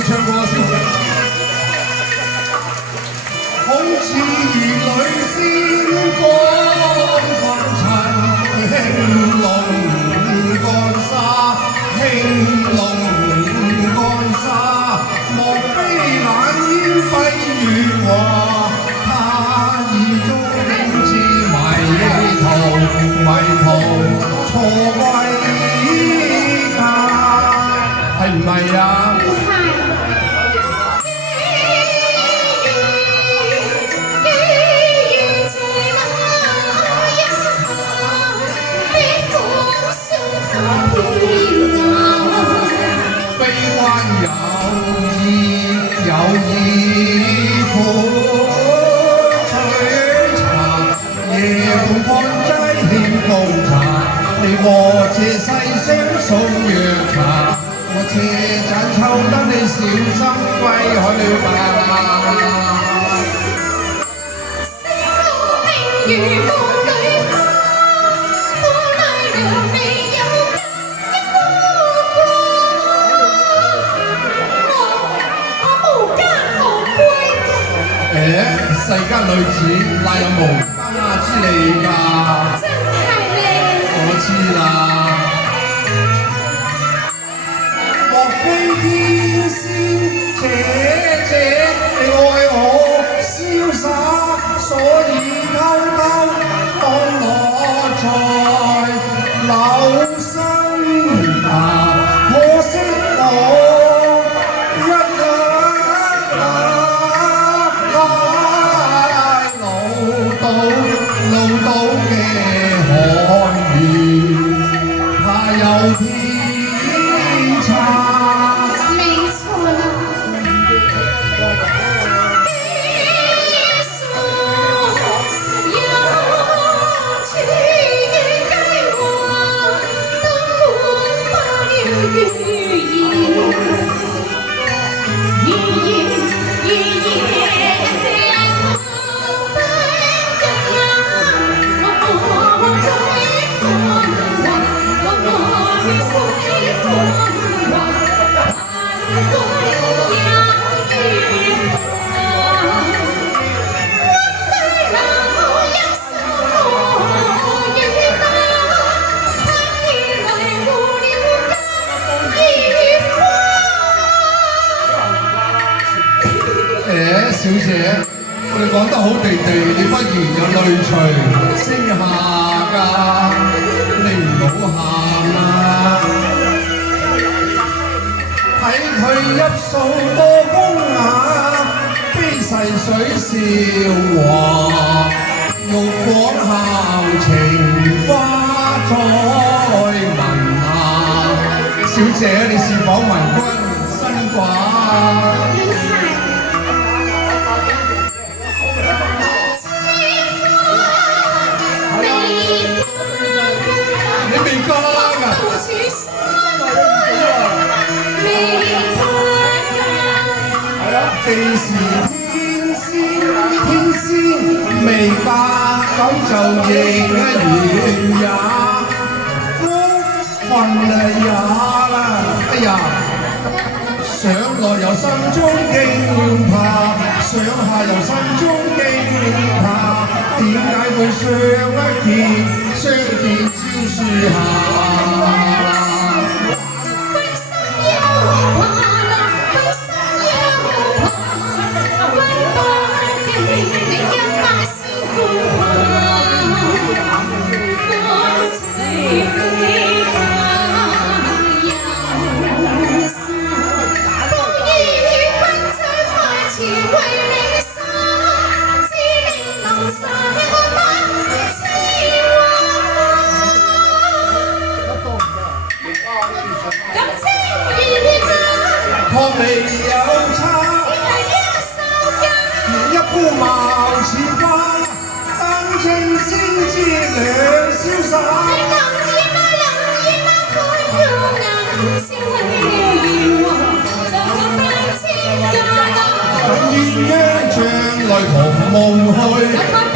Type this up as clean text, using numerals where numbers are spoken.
你唱過啊，小姐？好似如淚先乾凡塵，輕龍乾沙，輕龍乾沙，莫非冷煙蔽月華？他意中知迷途錯歸家，係唔係啊？悲歡有意苦摧殘，夜半看齋欠奉茶，你和這世相送藥茶，我車盞抽得你小心歸去吧。星路明如世間女子哪有無家之理㗎？真係你，我知啦。莫非天仙姐姐你愛我瀟灑，所以偷偷放我在樓身下，可惜我。路到嘅海面，怕有偏差。沒錯啦。別說有趣嘅計劃，都滿不了語言。小姐，我哋講得好地地，你不然有淚隨聲下㗎，你唔好喊啦。睇佢一掃多風雅，悲逝水笑話，玉火孝情花再聞下。小姐，你是否聞君身寡？既是天仙未嫁，咁就應緣也，福分也啦。哎呀，上來由心中驚怕，上下由心中驚怕，點解會相見蕉樹下？確未有差，一鋪貌似花，單親先知兩瀟灑。鸳鸯將來同夢去。